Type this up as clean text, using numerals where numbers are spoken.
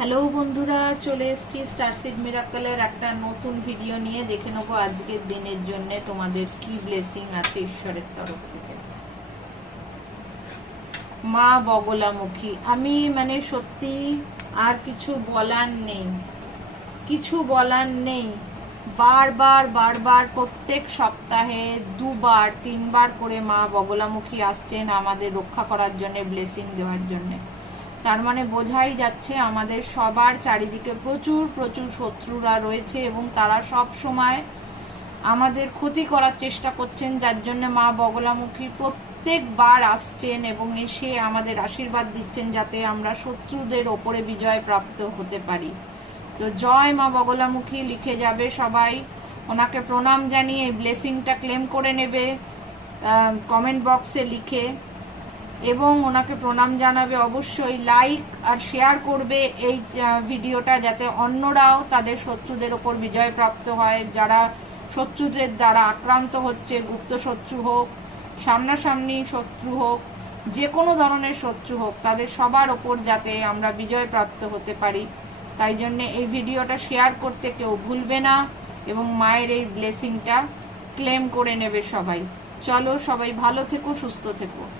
Hello বন্ধুরা, চলে এসেছি স্টারসিড মিরাকলের একটা নতুন ভিডিও নিয়ে। দেখে নেবো আজকের দিনের জন্য তোমাদের কি ব্লেসিং আছে ঈশ্বরের তরফ থেকে। মা বগলামুখী, আমি সত্যি আর কিছু বলার নেই, কিছু বলার নেই। বারবার বারবার প্রত্যেক সপ্তাহে 2বার 3বার করে মা বগলামুখী আসছেন আমাদের রক্ষা করার জন্য, ব্লেসিং দেওয়ার জন্য। তার মানে বোঝাই যাচ্ছে আমাদের সবার চারিদিকে প্রচুর প্রচুর শত্রুরা রয়েছে এবং তারা সব সময় আমাদের ক্ষতি করার চেষ্টা করছেন, যার জন্য মা বগলামুখী প্রত্যেকবার আসছেন এবং এসে আমাদের আশীর্বাদ দিচ্ছেন যাতে আমরা শত্রুদের ওপরে বিজয় প্রাপ্ত হতে পারি। তো জয় মা বগলামুখী লিখে যাবে সবাই, ওনাকে প্রণাম জানিয়ে এই ব্লেসিংটা ক্লেম করে নেবে কমেন্ট বক্সে লিখে, এবং ওনাকে প্রণাম জানাবে। অবশ্যই লাইক আর শেয়ার করবে এই ভিডিওটা, যাতে অন্যরাও তাদের শত্রুদের ওপর বিজয় প্রাপ্ত হয়। যারা শত্রুদের দ্বারা আক্রান্ত হচ্ছে, গুপ্ত শত্রু হোক, সামনাসামনি শত্রু হোক, যে কোনো ধরনের শত্রু হোক, তাদের সবার ওপর যাতে আমরা বিজয় প্রাপ্ত হতে পারি, তাই জন্য এই ভিডিওটা শেয়ার করতে কেউ ভুলবে না এবং মায়ের এই ব্লেসিংটা ক্লেম করে নেবে সবাই। চলো সবাই ভালো থেকো, সুস্থ থেকো।